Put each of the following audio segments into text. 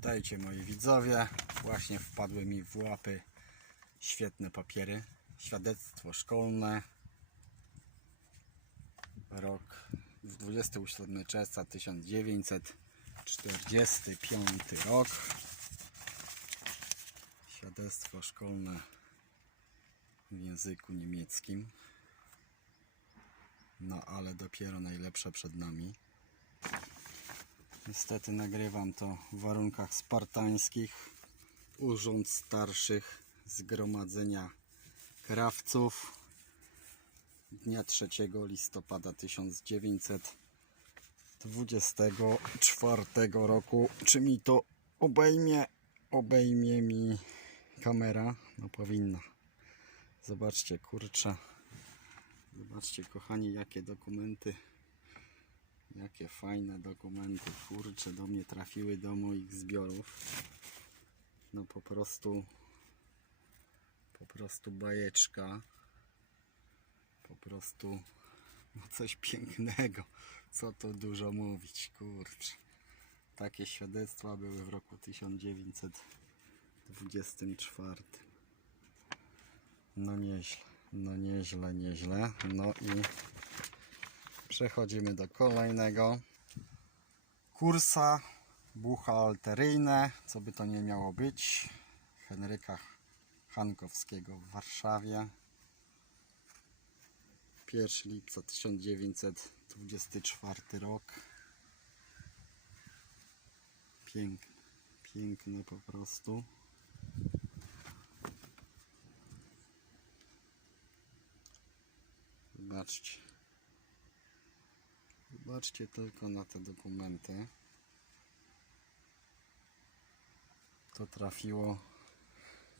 Witajcie moi widzowie. Właśnie wpadły mi w łapy świetne papiery. Świadectwo szkolne. Rok 27 czerwca 1945 rok. Świadectwo szkolne w języku niemieckim. No ale dopiero najlepsze przed nami. Niestety nagrywam to w warunkach spartańskich. Urząd Starszych Zgromadzenia Krawców dnia 3 listopada 1924 roku. Czy mi to obejmie? Obejmie mi kamera? No powinna. Zobaczcie, kurczę. Zobaczcie, kochani, jakie dokumenty Jakie fajne dokumenty, kurcze, do mnie trafiły do moich zbiorów. No po prostu, po prostu bajeczka. Po prostu, no coś pięknego. Co tu dużo mówić, kurczę. Takie świadectwa były w roku 1924. No nieźle, no nieźle, nieźle. No i Przechodzimy do kolejnego. Kursa buchalteryjne, co by to nie miało być. Henryka Hankowskiego w Warszawie. 1 lipca 1924 rok. Piękne, piękne po prostu. Zobaczcie. Zobaczcie tylko na te dokumenty. To trafiło,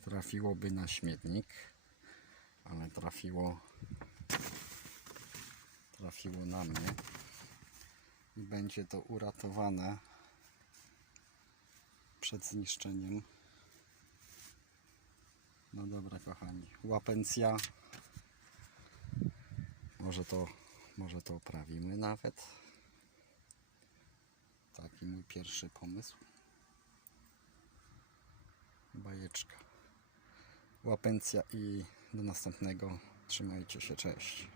trafiłoby na śmietnik, ale trafiło, trafiło na mnie i będzie to uratowane przed zniszczeniem. No dobra, kochani, łapencja. Może to może to oprawimy nawet. Taki mój pierwszy pomysł. Bajeczka. Łapencja i do następnego. Trzymajcie się, cześć.